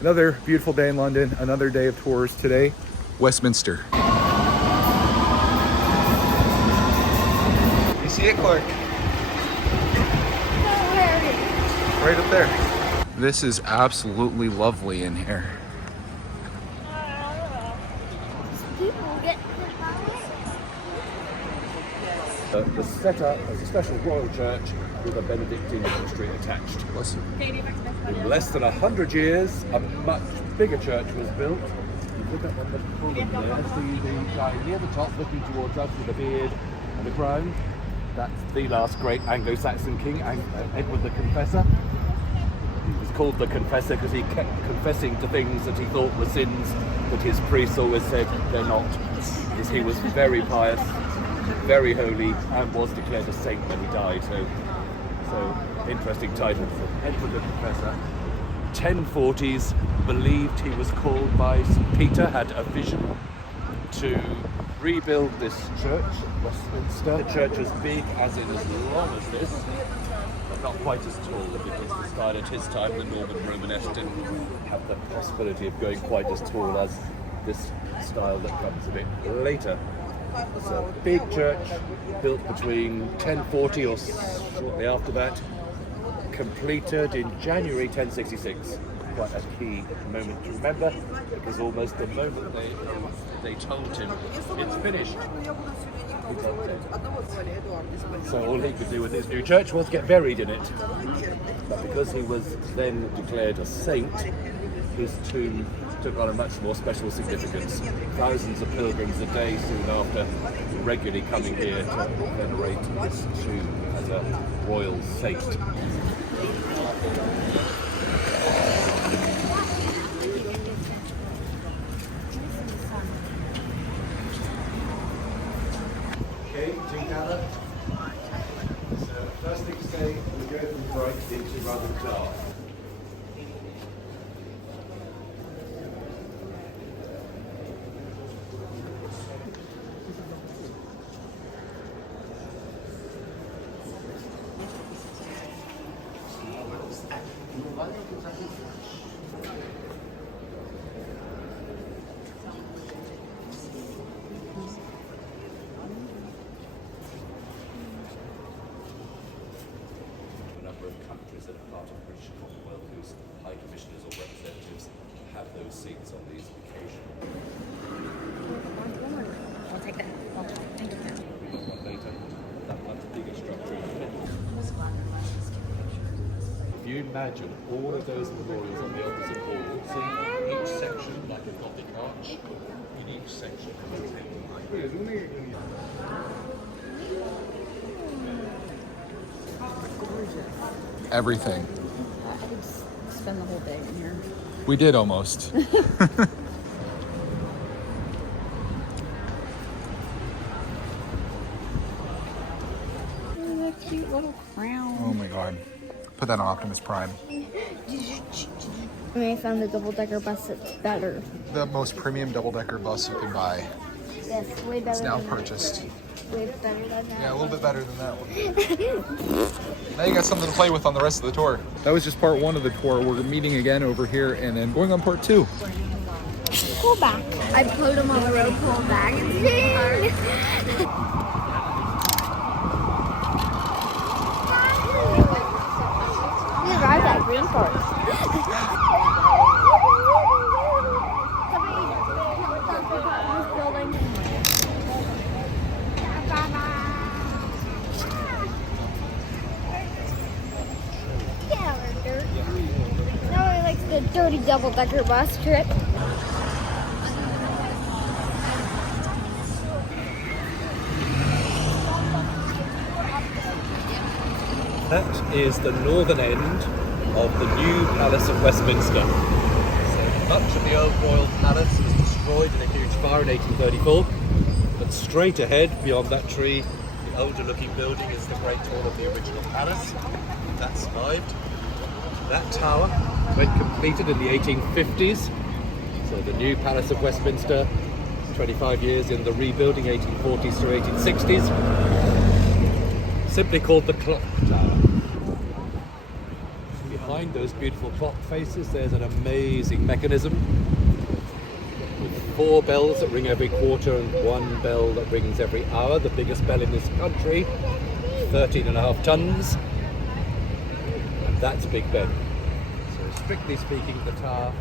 Another beautiful day in London, another day of tours today. Westminster. You see it, Clark? Right up there. This is absolutely lovely in here. Was set up as a special royal church with a Benedictine monastery attached. In less than 100 years, a much bigger church was built. You look up on the column there, see the guy near the top looking towards us with a beard and a crown. That's the last great Anglo-Saxon king, Edward the Confessor. He was called the Confessor because he kept confessing to things that he thought were sins, but his priests always said they're not. Because he was very pious, very holy, and was declared a saint when he died. So interesting title for Edward the Confessor. 1040s, believed he was called by St. Peter, had a vision to rebuild this church, Westminster. The church as big as in as long as this, but not quite as tall, because the style at his time, the Norman Romanesque, didn't have the possibility of going quite as tall as this style that comes a bit later. It's a big church built between 1040 or shortly after that, completed in January 1066. Quite a key moment to remember, because almost the moment they told him it's finished, he told it. So all he could do with his new church was get buried in it. But because he was then declared a saint, his tomb took on a much more special significance. Thousands of pilgrims a day soon after regularly coming here to venerate this tomb as a royal saint. Okay, Gina. So first thing to say, we go from bright into rather dark. Countries that are part of the British Commonwealth whose high commissioners or representatives have those seats on these occasions. I'll take that. Thank you. We got one later, that much bigger structure in the middle. If you imagine all of those memorials on the opposite wall, see each section like a Gothic arch, in each section. Everything. I could spend the whole day in here. We did almost. That cute little crown. Oh my god. Put that on Optimus Prime. I found a double-decker bus that's better. The most premium double-decker bus you can buy. Yes, way better. It's now than purchased. That. Way better than that. Yeah, a little bit better than that one. Now you got something to play with on the rest of the tour. That was just part one of the tour. We're meeting again over here and then going on part two. Pull back. I put him on the road, pull back, and sing. You drive that green forest. Nobody likes the dirty double-decker bus trip. That is the northern end of the new Palace of Westminster. So much of the old royal palace was destroyed in a huge fire in 1834, but straight ahead, beyond that tree, the older looking building is the Great Hall of the original palace. That survived. That tower, when completed in the 1850s, so the new Palace of Westminster, 25 years in the rebuilding, 1840s through 1860s, simply called the Clock Tower. behind those beautiful clock faces, there's an amazing mechanism with 4 bells that ring every quarter and 1 bell that rings every hour. The biggest bell in this country, 13.5 tons. And that's Big Ben. So strictly speaking, the tower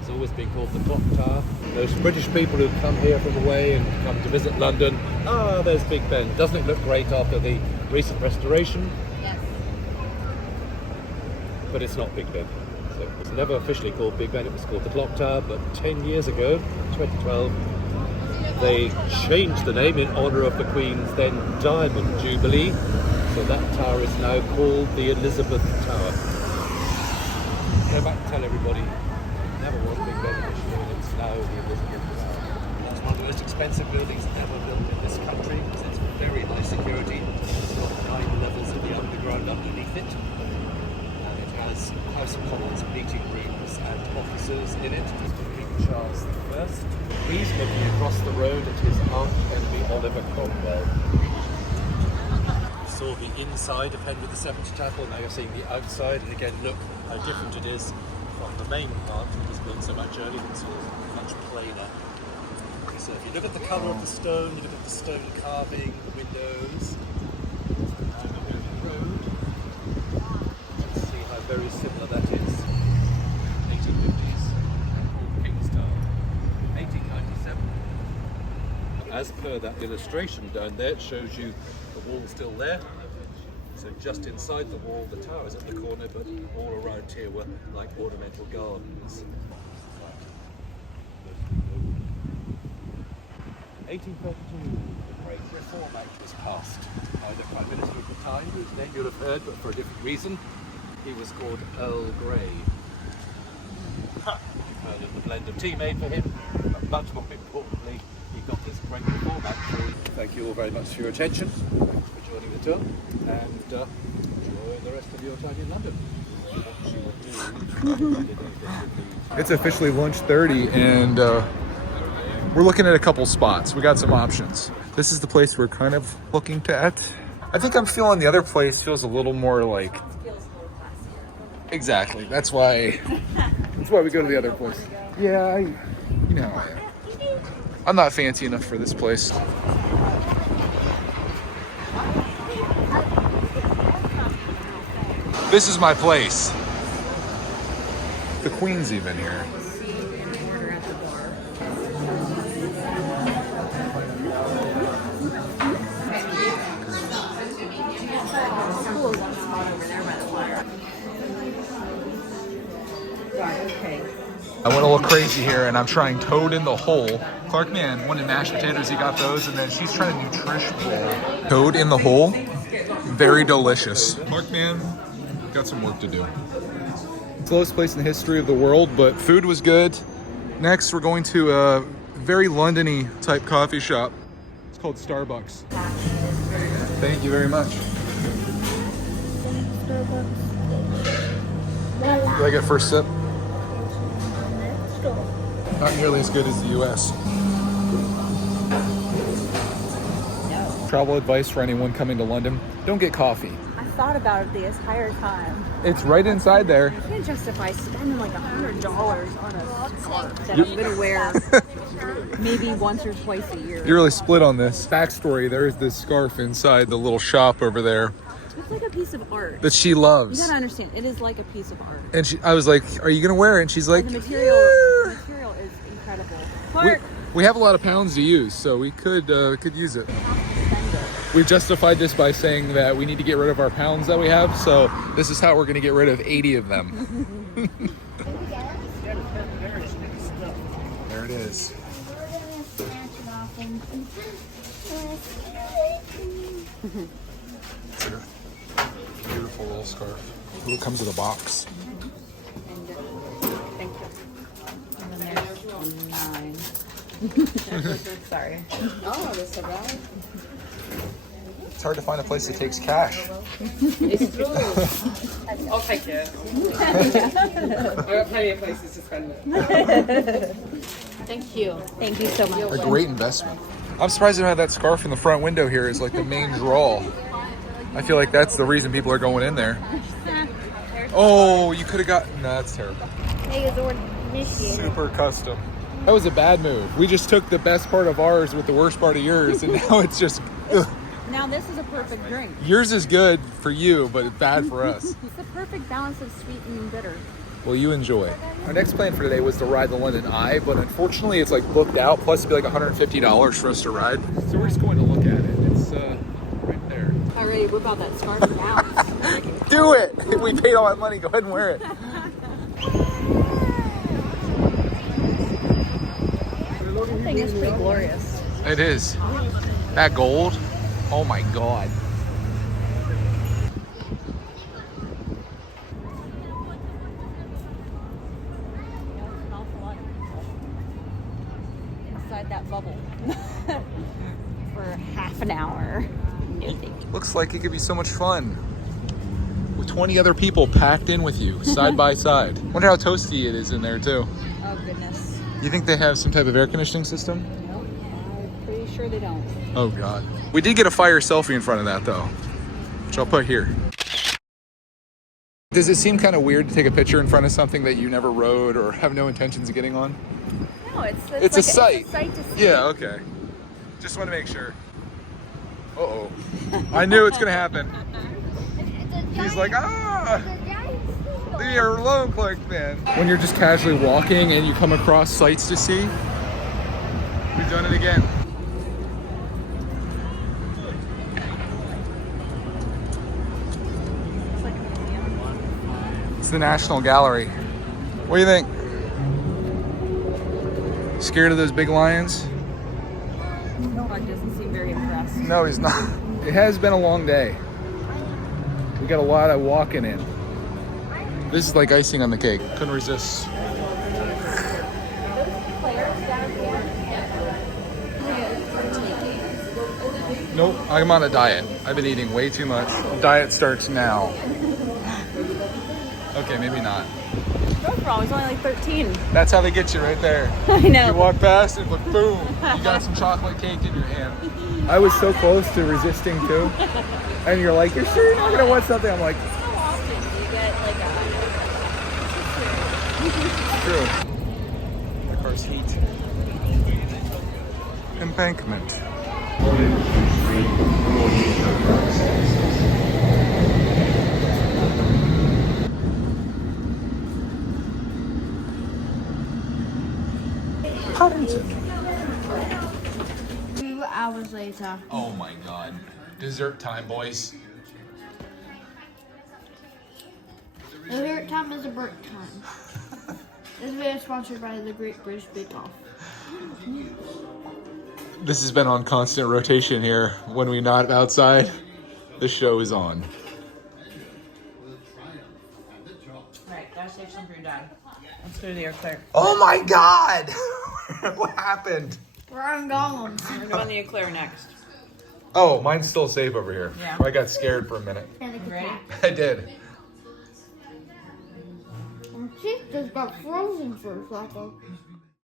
has always been called the Clock Tower. Most British people who come here from away and come to visit London, there's Big Ben. Doesn't it look great after the recent restoration? Yes. But it's not Big Ben. So it was never officially called Big Ben, it was called the Clock Tower, but 10 years ago, 2012, they changed the name in honour of the Queen's then Diamond Jubilee. So that tower is now called the Elizabeth Tower. Go back and tell everybody, it never was Big Ben initially, and it's now the Elizabeth Tower. That's one of the most expensive buildings ever built in this country. It's very high security. It's got 9 levels of the underground underneath it. It has House of Commons meeting rooms and offices in it. King Charles I. He's looking across the road at his arch enemy Oliver Cromwell. Saw the inside of Henry VII Chapel, now you're seeing the outside, and again look how different it is from the main part that was built so much earlier. It's much plainer. So if you look at the colour of the stone, you look at the stone carving, the windows, and the road, you can see how very similar that is. 1850s, King's Tower, 1897. As per that illustration down there, it shows you the wall still there. So just inside the wall, the tower is at the corner, but all around here were like ornamental gardens. 1832, the Great Reform Act was passed by the Prime Minister at the time, whose name you'll have heard, but for a different reason. He was called Earl Grey. You've heard of the blend of tea made for him, but much more importantly, he got this Great Reform Act through. Thank you all very much for your attention, for joining the tour, and enjoy the rest of your time in London. It's officially lunch 30, and we're looking at a couple spots. We got some options. This is the place we're kind of looking at. I think I'm feeling the other place feels a little more like... Exactly. That's why we go to the other place. Yeah, I'm not fancy enough for this place. This is my place. The Queen's even here. I went a little crazy here, and I'm trying Toad in the Hole. Clark Man wanted mashed potatoes, he got those, and then she's trying a nutrition bowl. Toad in the Hole, very delicious. Clark Man got some work to do. Slowest place in the history of the world, but food was good. Next, we're going to a very London-y type coffee shop. It's called Starbucks. Thank you very much. Do I get first sip? Not nearly as good as the US. Travel advice for anyone coming to London: don't get coffee. I thought about it the entire time. It's right inside there. I can't justify spending like $100 on a scarf that I'm gonna wear maybe once or twice a year. You're really split on this. Backstory: there's this scarf inside the little shop over there It's like a piece of art. that she loves. You gotta understand, it is like a piece of art. And I was like, "Are you gonna wear it?" And she's like, The material is incredible. Clark, We have a lot of pounds to use, so we could use it. We've justified this by saying that we need to get rid of our pounds that we have, so this is how we're going to get rid of 80 of them. There it is. It's a beautiful little scarf. Ooh, it comes with a box. thank you. And then there's 9. Sorry. Oh, that's so bad. It's hard to find a place that takes cash. It's true. I'll take it. I've got plenty of places to spend it. Thank you. Thank you so much. A great investment. I'm surprised they don't have that scarf in the front window here as like the main draw. I feel like that's the reason people are going in there. Oh, you could have gotten. No, that's terrible. Hey, the word initiated. Super custom. That was a bad move. We just took the best part of ours with the worst part of yours, and now it's just. Ugh. Now this is a perfect drink. Yours is good for you, but it's bad for us. It's the perfect balance of sweet and bitter. Well, you enjoy. Our next plan for today was to ride the London Eye, but unfortunately it's like booked out, plus it'd be like $150 for us to ride. So we're just going to look at it. It's right there. Already whip out that scarf now. Do it! We paid all that money, go ahead and wear it. That thing is pretty glorious. It is. That gold, oh my God. Inside that bubble for half an hour. No thank you. Looks like it could be so much fun. With 20 other people packed in with you, side by side. Wonder how toasty it is in there too. Oh goodness. You think they have some type of air conditioning system? Nope. I'm pretty sure they don't. Oh God. We did get a fire selfie in front of that though, which I'll put here. Does it seem kind of weird to take a picture in front of something that you never rode or have no intentions of getting on? No, it's It's like a sight. It's a sight to see. Yeah, okay. Just want to make sure. Uh-oh. I knew it's gonna happen. He's like, ah! Leave me alone, Clark, man. When you're just casually walking and you come across sights to see, we've done it again. It's the National Gallery. What do you think? Scared of those big lions? No, Mark doesn't seem very impressed. No, he's not. It has been a long day. We got a lot of walking in. This is like icing on the cake. Couldn't resist. Nope, I'm on a diet. I've been eating way too much. Diet starts now. Okay, maybe not. No problem. It's only like 13. That's how they get you right there. I know. You walk past and look, boom, you got some chocolate cake in your hand. I was so close to resisting too. And you're like, you're sure you're not gonna want something? I'm like, How often do you get like true. The car's heat. Embankment. Paddington. 2 hours later. Oh my God. Dessert time, boys. Dessert time is a break time. This video is sponsored by the Great British Bake Off. This has been on constant rotation here. When we're not outside, the show is on. Alright, gotta save some for your dad. Let's go to the air clear. Oh my God! What happened? We're on Gollum. We're going to the eclair next. Oh, mine's still safe over here. Yeah. I got scared for a minute. Panic Ready? attack. I did. And she just got frozen for a second.